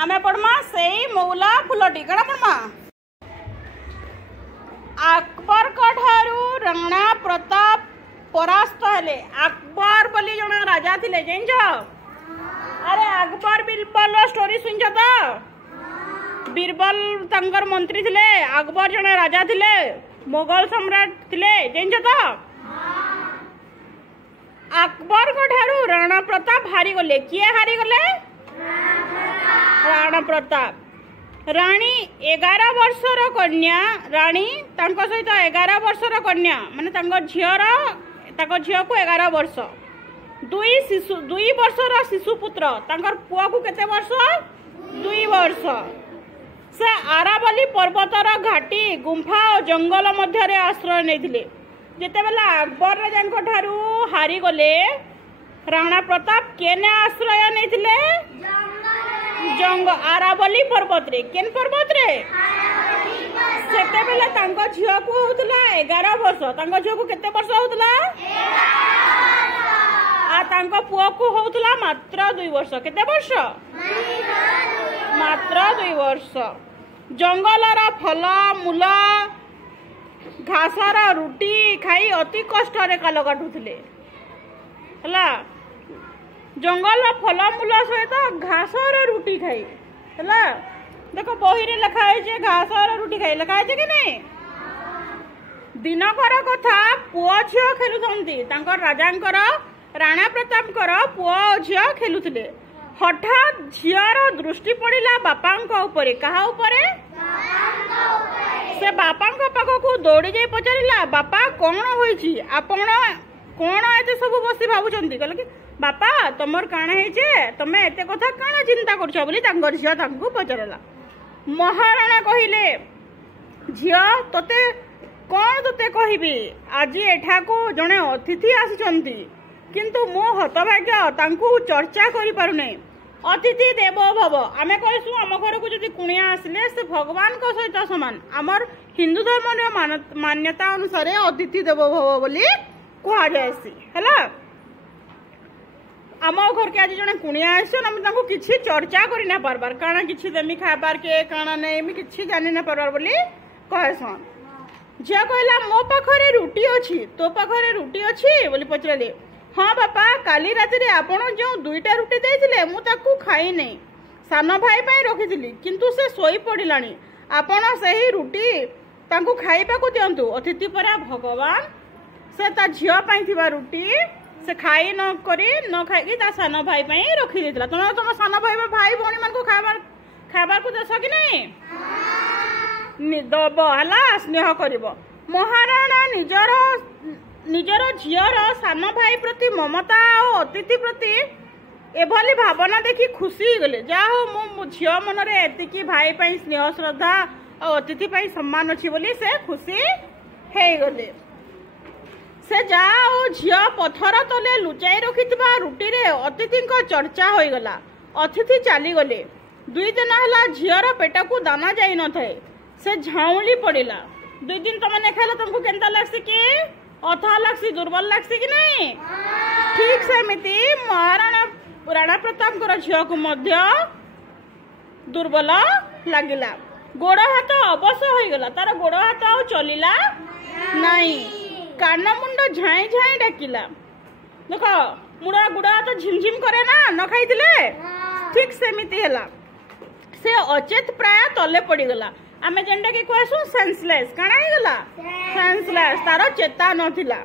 आमे पढ़मा से मौला फुलटी कण पढ़मा अकबर ठारू राणा प्रताप परास्त हेले। अकबर बोली जन राजा थिले जानछ। अरे अकबर बीरबल स्टोरी सुनछ तो बीरबल तंगर मंत्री थिले अकबर जन राजा थिले मोगल सम्राट थिले जानछ तो अकबर ठारू राणा प्रताप हारी गले। किए हारी गले? राणा प्रताप। राणी 11 वर्षर कन्या राणी तांको सहित 11 वर्षर कन्या माने तांको झियो को 11 वर्ष 2 वर्षर शिशु पुत्र तांकर पुआ को केते वर्ष 2 वर्ष से आरावली पर्वतर घाटी गुंफा और जंगल मध्य आश्रय नहीं जेते बेला अकबर राजा ठारू हारी गले राणा प्रताप केने आश्रय नहीं जंग आरावली पर्वत रे। केन पर्वत रे? सेते बेले तांको झियो को होतला 11 वर्ष तांको झियो को केते वर्ष होतला 11 आ तांको पुओ को होतला मात्र 2 वर्ष। केते वर्ष? मात्र 2 वर्ष। जंगलर फल मूल घासर रुटी खाई अति कष्ट रे काल काटुथिले हला। जंगल फल मूल सहित घासर रुटी खाई हला। देखो बही रे लिखा है घासर रुटी खाई लिखा है कि नहीं। दिनकर कथा पुओ झियो खेलुथंती तांकर राजांकर राणा प्रतापकर पुओ झियो खेलुथिले। हठात झियर दृष्टि पड़िला बापांक उपरे। कहा उपरे? से बापांक पाखकू दौड़ी जाई पचारिला बापा कौन होईची आपण कौन एते सब बसी भाबुचंती कहले कि बापा तमर काना हेचे तमे एते कथा काना चिंता करछ बोली तांगर झियो तांकू पचारला। महाराणा कहिले झियो तते कौन तते कहिबी आज एठा को जने अतिथि आसीचंती किंतु मो हतभाग्य तांकू चर्चा करि पारु नै। अतिथि देवो भव आमे कहसु आम घर को जदि कुणिया आसले से भगवान को सहित समान। आमर हिंदू धर्म मान्यता अनुसार अतिथि देवो भव बोली कहा जायसी हैला। आम घर के आज जने कुणिया आसन हम तांको किछि चर्चा करि ना पारबार काना किछि देमी खाबार के काना नै एमी किछि जानि ना पारबार बोली कहसन। झिया कहला मो पाखरे रुटी अछि तो पाखरे रुटी अछि बोली पचराले। हाँ बापा काली राति रे आपण जो 2टा रुटी देइथिले मु ताकू खाई नै सान भाई पई रखिथिली किंतु से सोई पडिलानी आपण सही रुटी तांकू खाइबा को दियंतु। अतिथि परा भगवान से ता झियो पई थिबा रुटी से खाई न करी न खाई ता सान भाई पई रखि देथिला। तुम सान भाई भौणी मान को खाइबार को देस कि नै दब हला स्नेह करिवो। महाराणा निजर झियर सान भाई प्रति ममता और अतिथि प्रति एभली भावना देखी खुशी गले। जा हो मो झियो मन रे एतिकी भाई पई स्नेह श्रद्धा और अतिथि पई सम्मान अछि बोली से खुशी हे गले। से जाओ झियो पथर तले लुचाई रखिथिबा रुटी रे अतिथि को चर्चा होई गला। अतिथि चली गले। 2 दिन हला झियर पेट को दाना जाई न थाए से झाउली पड़िला। 2 दिन तमने खाइला तुमको केनता लागसी कि अथा लागसी दुर्बल लागसी कि नहीं? ठीक सेमिति महाराणा राणा प्रताप कर झियो को मध्य दुर्बल लागिला। गोड़ हाथ अवश्य होई गला तार गोड़ हाथ आ चलिला नहीं। कान मुंड झाई झाई डाकिला। देखो मुड़ा गुड़ा हाथ झिमझिम करे ना न खाइथिले ठीक सेमिति हैला। से अचेत प्राय तले पड़ी गला। आमे जेंडा के कहसु सेंसलेस काना हे गला सेंसलेस तारो चेता नथिला।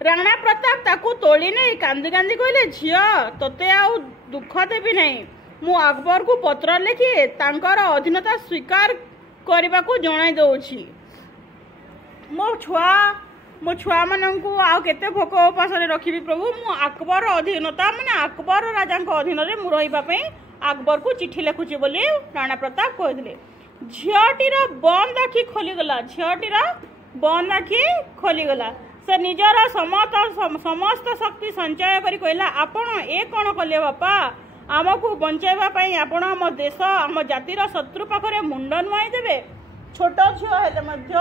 राणा प्रताप ताकू तोली नै कांदी कांदी कहले झियो तते आउ दुख देबी नै मु अकबर को पत्र लिखि तांकर अधीनता स्वीकार करबा को जणाई दउछि। मो छुआ माननकू आउ केते भोक उपास रे रखिबी प्रभु मु अकबर अधीनता माने अकबर राजा को अधीन रे मु रहिबा पई अकबर को चिट्ठी लिखुछि बोली राणा प्रताप कहदिले। झियोटीर बंद आखि खोलीगला। झियोटीर बंद आखि खोलीगला। से निजर समस्त शक्ति संचय करी कहला आपण ए कौन कले बापा आमको बंचाइबा पई आपण आम देश आम जातिर शत्रु पाखरे मुंड नुआई देबे। छोट झियो हेले मध्य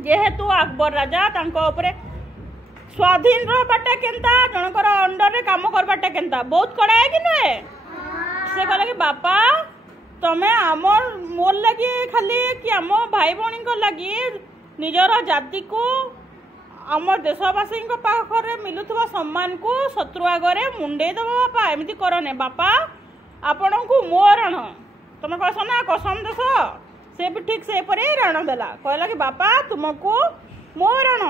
जेहेतु अकबर राजा तांको उपरे स्वाधीन रहबाटा केंता जनकर अंडर रे काम करबाटा केंता बहुत कड़ा है कि नुए। से कहला कि बापा तमे आमर मोर लगी खाली कि आम भाई भौणी लगी निजर जाति को आम देशवासी पाखे मिलुवा सम्मान को शत्रु आगे मुंडे दब बापा एमती करने बापा आपण को मो रण तुम कस ना कसम देश से भी ठीक से रण देला कहला कि बापा तुमको मो रण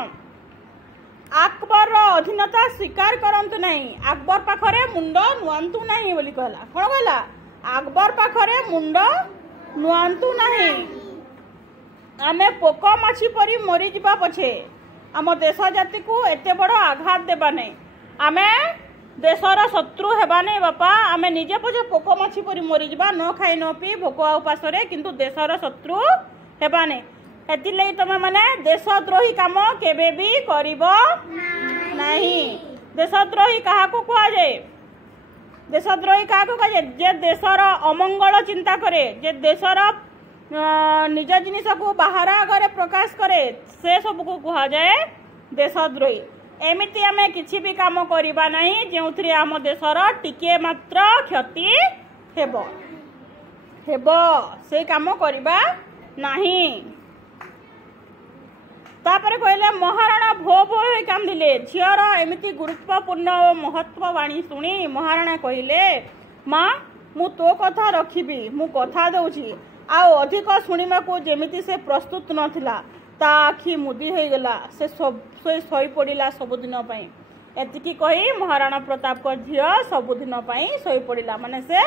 अकबर अधीनता स्वीकार करंतु नहीं अकबर पाखरे मुंड नुआंतु नहीं बोली कहला कौन कहला अकबर पाखरे मुंड नुआंतु नहीं आमे पोक माछी परी मरी जिबा पछे आम देश जाति को एते बड़ आघात देबा नहीं आमे देशर शत्रु हेबा नहीं बापा आमे निजे पछे पोक माछी परी मरी जिबा न खाई न पी भोक उपासरे किंतु देशर शत्रु हेबा नहीं एतिले तमे माने देशद्रोही काम केबे भी करिबो नहीं देशद्रोही कहा को कहा जाए देशद्रोही क्या कह जे देशर अमंगल चिंता करे जे देशर निज जिनिस को बाहर आगे प्रकाश करे से सब को कह जाए देशद्रोही एमती आम किसी भी काम करवा नहीं जो आम देशर टिके मात्र क्षति हेब से काम करवा नहीं तापर कहले महाराणा भो भो कांदिले झीर एमती गुरुत्वपूर्ण और महत्ववाणी शुणी महाराणा कहले माँ मु तो कथा रखिबी मु कथा दउछि आउ अधिक शुणा को जेमिति से प्रस्तुत नथिला ता आखि मुदी हो गला से सही पड़ा सबुदिन एतिकी कही महाराणा प्रताप को झी सबुदिन सही पड़ा माने से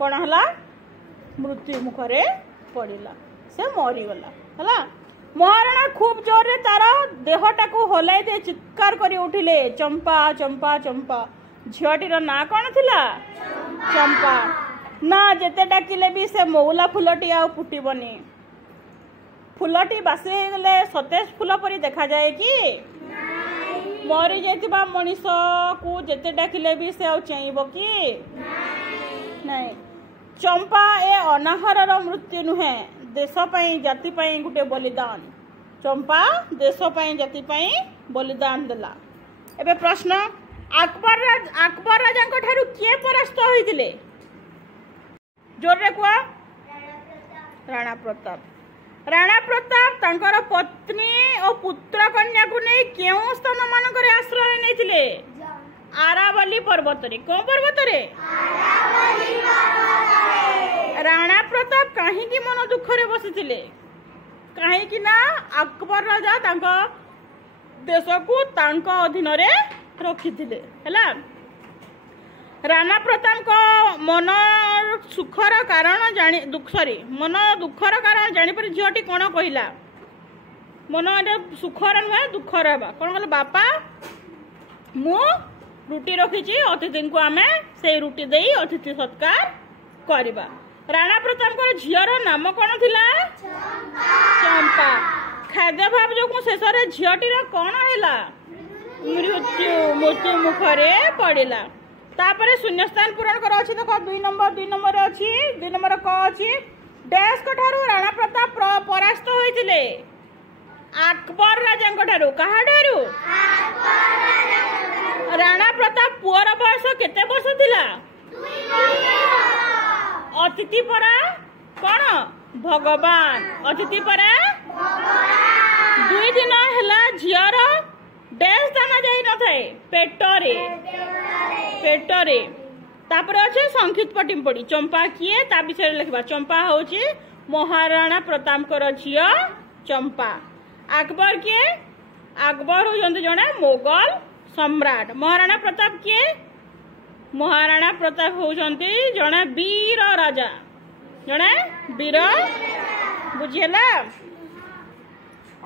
कौन है मृत्यु मुखरे पड़ा से मरीगला है महाराणा खूब जोर रे तार देहटा को हलाई दे चित्कार कर उठिले चंपा चंपा चंपा झीटीर ना कौन थिला चंपा ना जेते डाकिले भी से मौला फुलटी आ फुटबनी फुलटी बासी हो गले सतेज फुल परी देखा जाए कि मरी जाइतिबा मनीष को जेते डाकिले भी से चईब कि नहीं चंपा ए अनाहार मृत्यु नुहे देश जाति गोटे बलिदान चंपा देश जाति बलिदान देला एबे प्रश्न अकबर राजा किए परास्त होइतिले जोर रे कुआ राणा प्रताप तांकर पत्नी और पुत्र कन्या को नहीं केउ स्थान मानकर आश्रय नैथिले आरावली पर्वत रे कौन पर्वत रे राणा प्रताप कहीं मन दुख रे बसी कहीं ना अकबर राजा तांको देश को तांको अधीन रे रखी राणा प्रताप को मन सुखर कारण जानी मन दुखर कारण जापर झीटी कौन कहला मन सुखर नुहे दुखर है कौन कहला बापा मु रुटी रखी अतिथि को आम से रुटी दे अतिथि सत्कार करवा राणा प्रताप को झीर नाम कौन थिला चंपा खाद्य भाव जो शेष झीटीर कौन है मृत्यु मुखरे पड़ा तापर शून्यस्थान पूरण कर अच्छी देख 2 नंबर अच्छी 2 नंबर क अच्छी डैश को ठारू राणा प्रताप परास्त होइतिले अकबर राजा ठारू कहा ठारू राणा प्रताप पुअर बयस केते वर्ष थिला अतिथि परा कौन भगवान अतिथि परा 2 दिन है झीर डैश दाना जाई न थाए पेटरे तापर अच्छे संक्षिप्त टिप्पणी चंपा किए ता विषय लिखा चंपा होची महाराणा प्रताप झी चंपा अकबर किए अकबर होती जड़े मोगल सम्राट महाराणा प्रताप किए महाराणा प्रताप होती जड़े वीर राजा जड़े वीर बुझेला